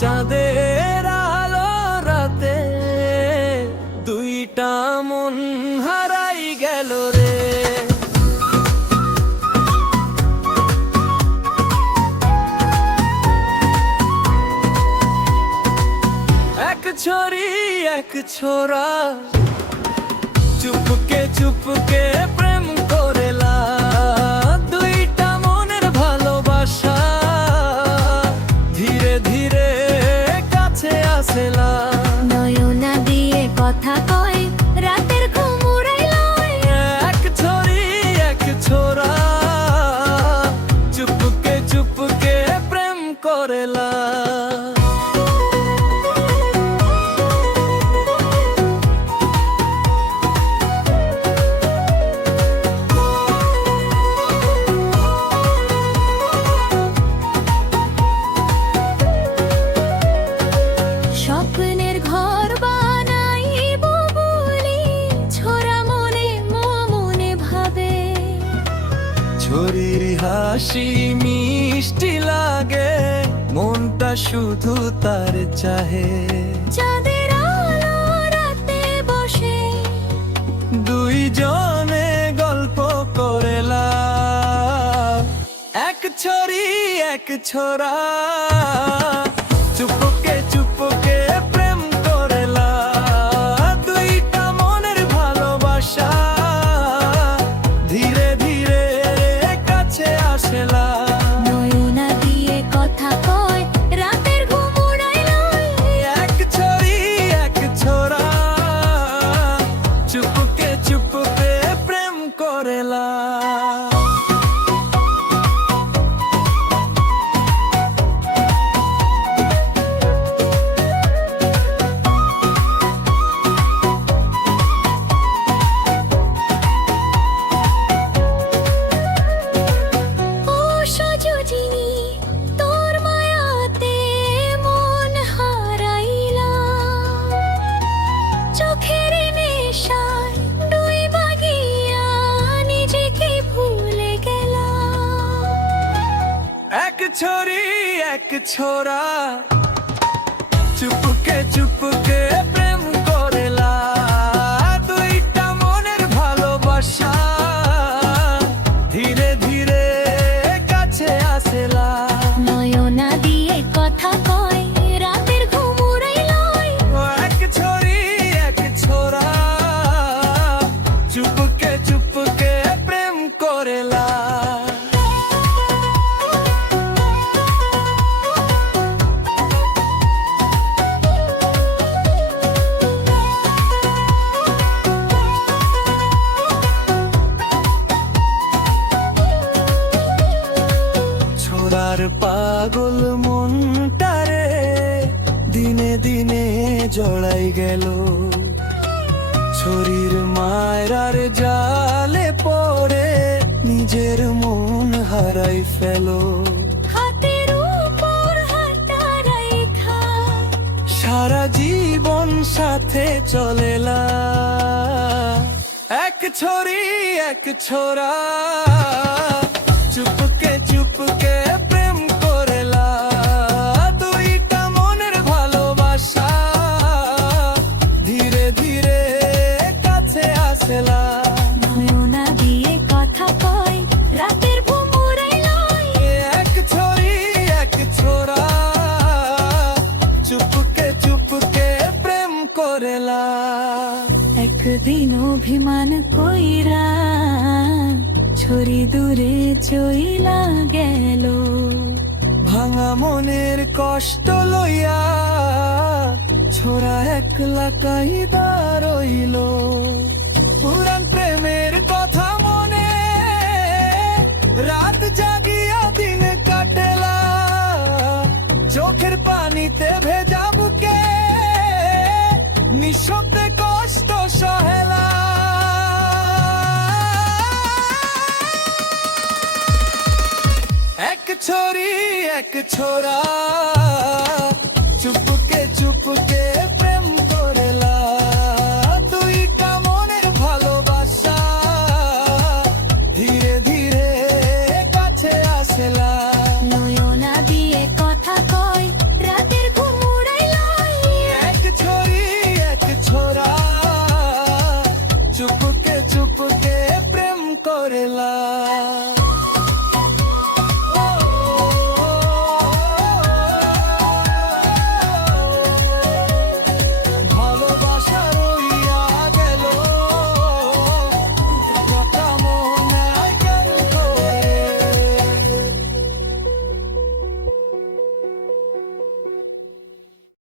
চাঁদের আলো রাতে দুইটা মন হারাই গেল রে। এক ছড়ি এক ছোরা চুপকে চুপকে প্রেম করেলা, দুইটা মনের ভালোবাসা ধীরে ধীরে কাছে আসেলা। নয়না দিয়ে কথা কয়, রাতের ঘুম উড়াইল। এক ছড়ি এক ছোরা চুপকে চুপকে প্রেম করেলা। স্বপ্নের ঘর বানাইব বলি, ছোরা মনে মনে ভাবে। ছড়ির হাসি মিষ্টি লাগে, মনটা শুধু তার চাহে। চাঁদের আলো রাতে বসে দুইজনে গল্প করেলা, এক ছড়ি এক ছোরা চুপকে চুপকে প্রেম করেলা, দুইটা মনের ভালোবাসা ধীরে ধীরে কাছে আসেলা। নয়না দিয়ে কথা কয়, রাতের ঘুম উড়াইল। এক ছড়ি এক ছোরা চুপকে চুপকে প্রেম করেলা। ও সজনী, তোর মায়াতে মন হারাইলাম। চোখের নেশায় ডুইবা গিয়া নিজেকে ভুলে গেলাম। এক ছড়ি এক ছোরা চুপকে চুপকে প্রেম করেলা, দুইটা মনের ভালোবাসা ধীরে ধীরে কাছে আসেলা। নয়না দিয়ে কথা কয়, রাতের ঘুম উড়াইল। এক ছড়ি এক ছোরা চুপকে চুপকে প্রেম করেলা। ছোড়ার পাগল মনটারে দিনে দিনে জড়াই গেল, ছড়ির মায়ের জালে পড়ে নিজের মন হারাই ফেলো। হাতের উপর হাতটা রাইখা সারা জীবন সাথে চলেলা, এক ছড়ি এক ছোরা চুপকে চুপকে প্রেম করেলা, দুইটা মনের ভালোবাসা ধীরে ধীরে কাছে আসেলা। নয়না দিয়ে কথা কয়, রাতের ঘুম উড়াইল। এক ছড়ি এক ছোরা চুপকে চুপকে প্রেম করেলা। একদিন অভিমান কইরা ছড়ি দূরে চইলা গেল। ভাঙা মনের কষ্ট লইয়া ছোরা একলা কাইদা রইল, পুরান প্রেমের কথা মনে রাত জাগিয়া দিন কাটেলা, চোখের পানিতে ভেজা বুকে নিঃশব্দে কষ্ট সহেলা। এক ছড়ি এক ছোরা চুপকে চুপকে